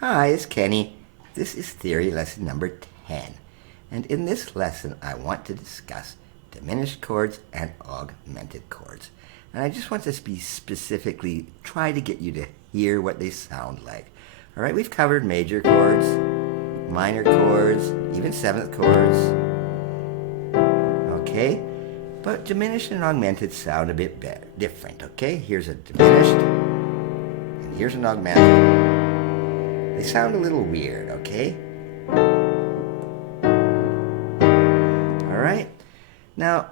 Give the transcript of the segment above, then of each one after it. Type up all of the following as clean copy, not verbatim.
Hi, it's Kenny. This is theory lesson number 10. And in this lesson, I want to discuss diminished chords and augmented chords. And I just want to be specifically try to get you to hear what they sound like. All right, we've covered major chords, minor chords, even seventh chords. Okay, but diminished and augmented sound a bit different. Okay, here's a diminished and here's an augmented. They sound a little weird, okay? Alright? Now,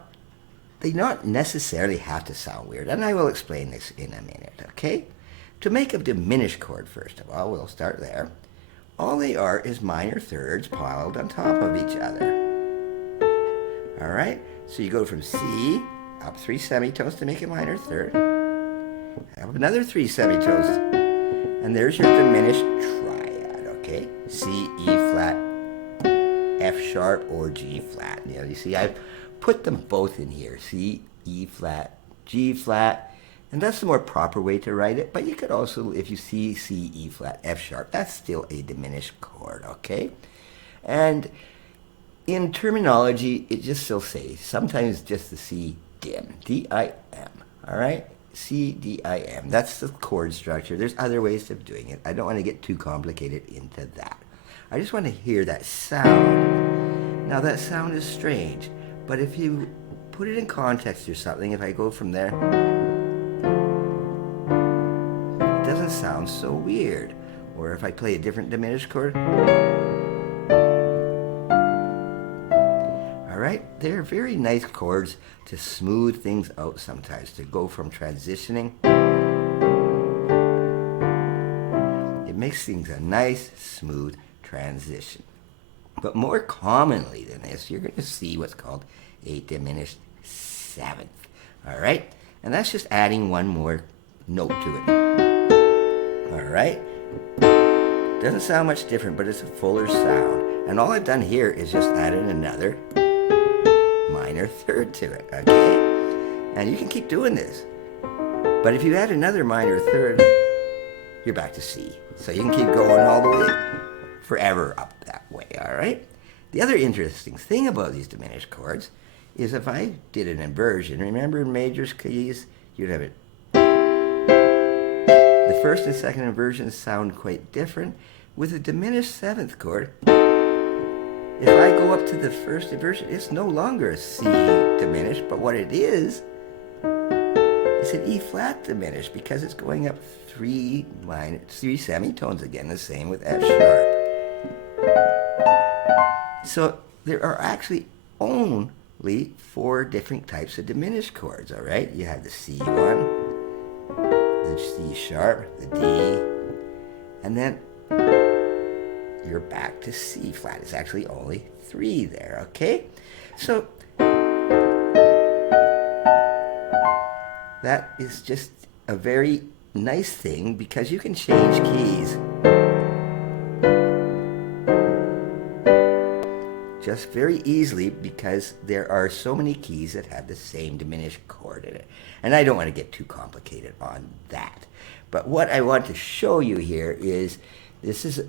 they don't necessarily have to sound weird, and I will explain this in a minute, okay? To make a diminished chord, first of all, we'll start there. All they are is minor thirds piled on top of each other. Alright? So you go from C, up 3 semitones to make a minor third. Up another 3 semitones, and there's your diminished triad, okay? C, E flat, F sharp, or G flat. You see, I've put them both in here. C, E flat, G flat, and that's the more proper way to write it. But you could also, if you see C, E flat, F sharp, that's still a diminished chord, okay? And in terminology, it just still says, sometimes just the C dim, D-I-M, all right? C, D, I, M. That's the chord structure. There's other ways of doing it. I don't want to get too complicated into that. I just want to hear that sound. Now that sound is strange, but if you put it in context or something, if I go from there, it doesn't sound so weird. Or if I play a different diminished chord, alright, they're very nice chords to smooth things out sometimes, to go from transitioning. It makes things a nice, smooth transition. But more commonly than this, you're going to see what's called a diminished seventh. Alright? And that's just adding one more note to it. Alright? Doesn't sound much different, but it's a fuller sound. And all I've done here is just added another minor third to it, okay? And you can keep doing this. But if you add another minor third, you're back to C. So you can keep going all the way forever up that way, all right? The other interesting thing about these diminished chords is if I did an inversion, remember in major keys, you'd have it. The first and second inversions sound quite different. With a diminished seventh chord, if I go up to the first inversion, it's no longer a C diminished, but what it is an E flat diminished because it's going up 3 semitones again, the same with F sharp. So there are actually only 4 different types of diminished chords, all right? You have the C one, the C sharp, the D, and then you're back to C flat. It's actually only 3 there, okay? So that is just a very nice thing because you can change keys just very easily because there are so many keys that have the same diminished chord in it. And I don't want to get too complicated on that. But what I want to show you here is this is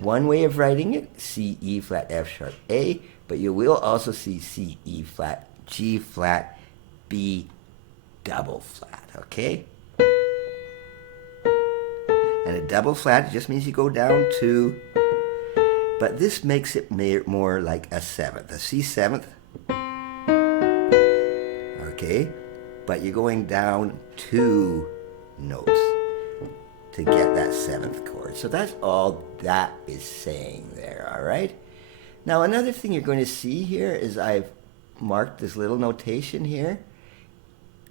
one way of writing it, C, E flat, F sharp, A, but you will also see C, E flat, G flat, B double flat, okay? And a double flat just means you go down 2, but this makes it more like a seventh, a C seventh, okay? But you're going down 2 notes to get that seventh chord. So that's all that is saying there, all right? Now another thing you're going to see here is I've marked this little notation here,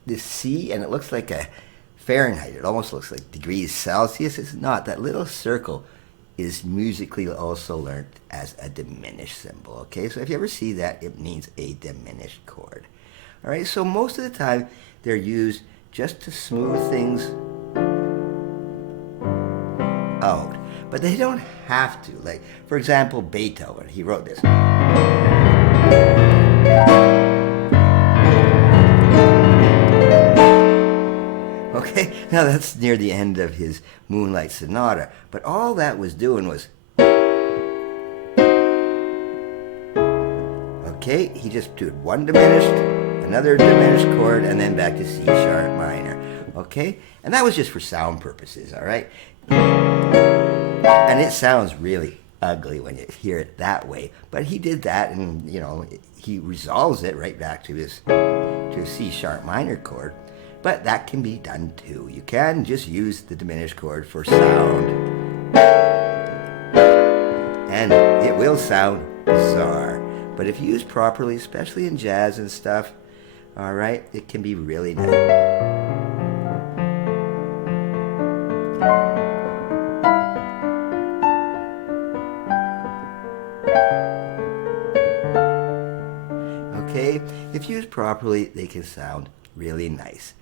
this C, and it looks like a Fahrenheit. It almost looks like degrees Celsius. It's not. That little circle is musically also learned as a diminished symbol, okay? So if you ever see that, it means a diminished chord. All right, so most of the time they're used just to smooth things out, but they don't have to. Like, for example, Beethoven, he wrote this. Okay, Okay, now that's near the end of his Moonlight Sonata, but all that was doing was, okay, he just did one diminished, another diminished chord, and then back to C sharp minor. Okay, and that was just for sound purposes, all right? And it sounds really ugly when you hear it that way, but he did that, and you know, he resolves it right back to his C sharp minor chord. But that can be done too. You can just use the diminished chord for sound, and it will sound bizarre, but if used properly, especially in jazz and stuff, all right, it can be really nice. Okay, if used properly, they can sound really nice.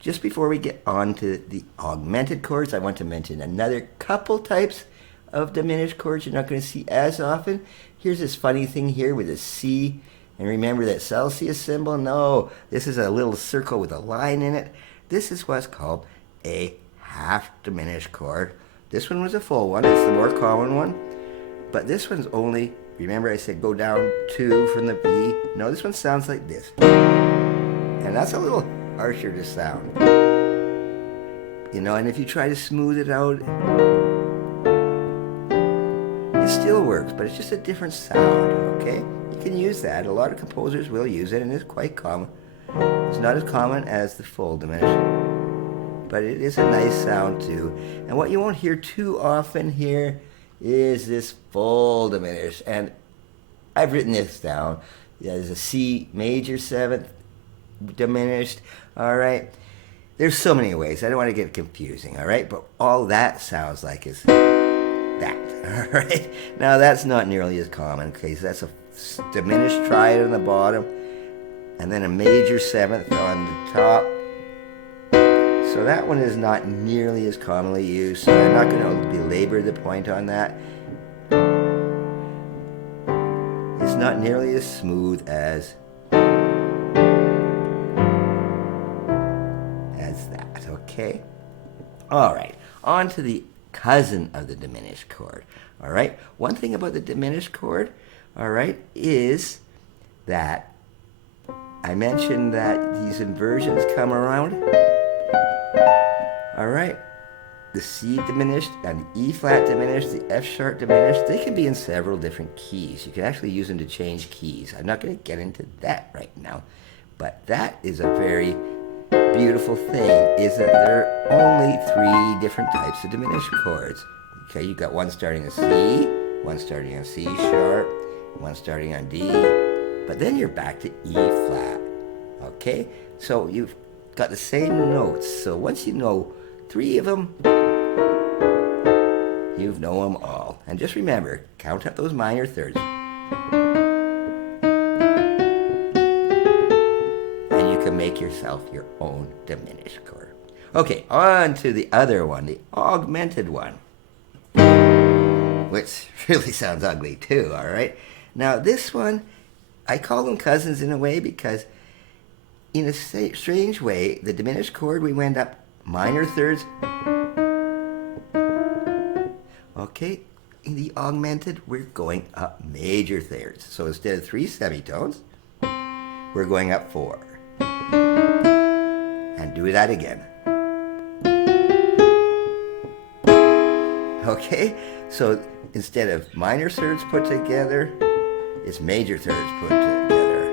Just before we get on to the augmented chords, I want to mention another couple types of diminished chords you're not going to see as often. Here's this funny thing here with a C, and remember that Celsius symbol? No, this is a little circle with a line in it. This is what's called a half diminished chord. This one was a full one, it's the more common one, but this one's only, remember I said go down 2 from the B? No, this one sounds like this. And that's a little harsher to sound. You know, and if you try to smooth it out, it still works, but it's just a different sound, okay? You can use that. A lot of composers will use it, and it's quite common. It's not as common as the full diminished, but it is a nice sound too. And what you won't hear too often here is this full diminished, and I've written this down. There's a C major 7th diminished, all right? There's so many ways. I don't want to get confusing, all right? But all that sounds like is that, all right? Now, that's not nearly as common, okay? So that's a diminished triad on the bottom, and then a major 7th on the top. So that one is not nearly as commonly used, so I'm not going to belabor the point on that. It's not nearly as smooth as that, okay? All right, on to the cousin of the diminished chord, all right? One thing about the diminished chord, all right, is that I mentioned that these inversions come around, all right? The C diminished and the E flat diminished, the F sharp diminished, they can be in several different keys. You can actually use them to change keys. I'm not going to get into that right now, but that is a very beautiful thing, is that there are only 3 different types of diminished chords. Okay, you've got one starting on C, one starting on C sharp, one starting on D, but then you're back to E flat. Okay, so you've got the same notes. So once you know 3 of them, you know them all. And just remember, count up those minor thirds. And you can make yourself your own diminished chord. Okay, on to the other one, the augmented one, which really sounds ugly too, all right? Now this one, I call them cousins in a way because in a strange way, the diminished chord, we went up minor thirds. Okay, in the augmented, we're going up major thirds. So instead of 3 semitones, we're going up 4. And do that again. Okay, so instead of minor thirds put together, it's major thirds put together.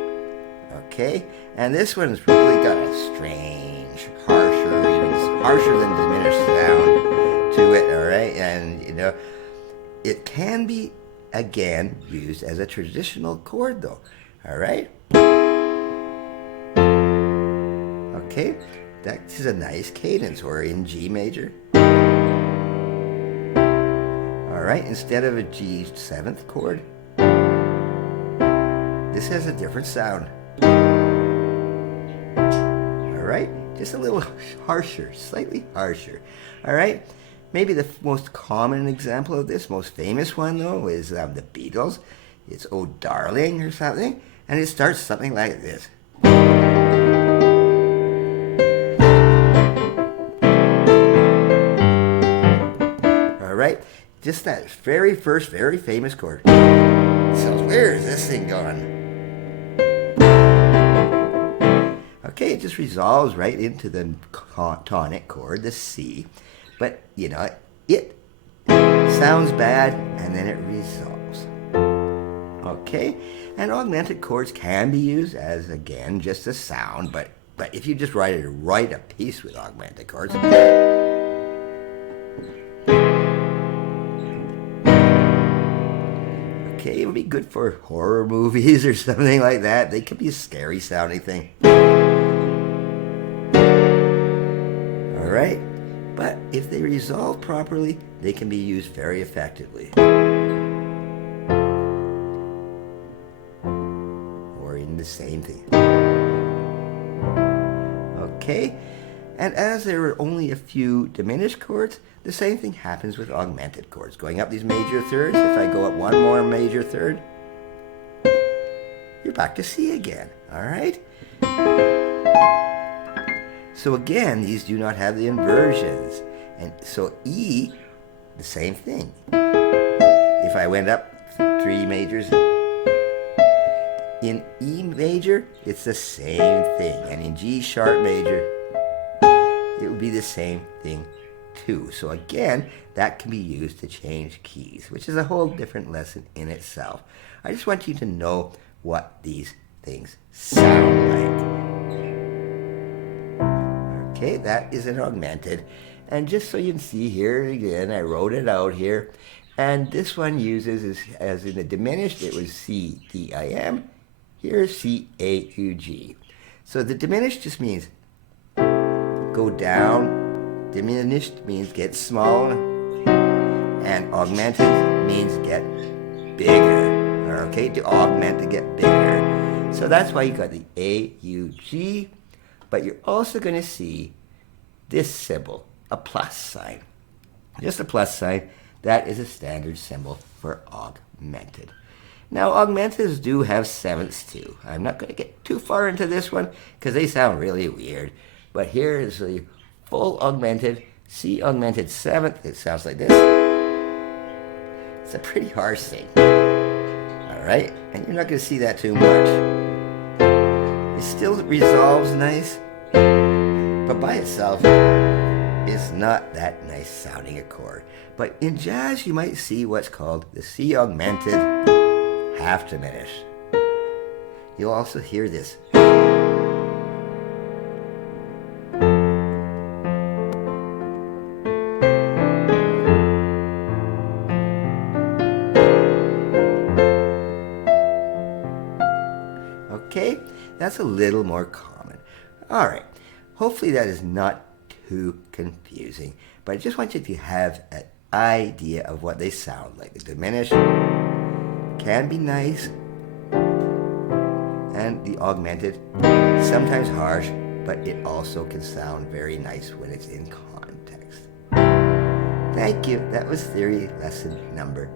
Okay, and this one's really got a strange, harsher, even harsher than diminished sound to it, all right? And, you know, it can be, again, used as a traditional chord, though, all right? Okay, that is a nice cadence, or in G major. All right, instead of a G 7th chord, this has a different sound. All right, just a little harsher, slightly harsher. All right, maybe the most common example of this, most famous one though, is the Beatles. It's "Oh Darling" or something, and it starts something like this. just that very first, very famous chord. So where is this thing going? Okay, it just resolves right into the tonic chord, the C. But, you know, it sounds bad and then it resolves. Okay, and augmented chords can be used as, again, just a sound, but if you just write a piece with augmented chords, okay, it would be good for horror movies or something like that. They could be a scary sounding thing. Alright, but if they resolve properly, they can be used very effectively. Or in the same thing. Okay, and as there are only a few diminished chords, the same thing happens with augmented chords. Going up these major thirds, if I go up one more major third, you're back to C again, alright? So again, these do not have the inversions. And so E, the same thing. If I went up 3 majors, in E major, it's the same thing. And in G sharp major, it would be the same thing too. So again, that can be used to change keys, which is a whole different lesson in itself. I just want you to know what these things sound like. Okay, that is an augmented. And just so you can see here again, I wrote it out here. And this one uses, as in the diminished, it was C, D, I, M. Here's C, A, U, G. So the diminished just means go down. Diminished means get smaller. And augmented means get bigger. Okay, to augment, to get bigger. So that's why you got the A, U, G. But you're also going to see this symbol, a plus sign. Just a plus sign. That is a standard symbol for augmented. Now, augmenteds do have sevenths too. I'm not going to get too far into this one because they sound really weird. But here is the full augmented, C augmented seventh. It sounds like this. It's a pretty harsh thing. All right? And you're not going to see that too much. It still resolves nice, but by itself, it's not that nice sounding a chord. But in jazz, you might see what's called the C augmented half diminished. You'll also hear this. Okay, that's a little more common. All right, hopefully that is not too confusing, but I just want you to have an idea of what they sound like. The diminished can be nice, and the augmented, sometimes harsh, but it also can sound very nice when it's in context. Thank you. That was theory lesson number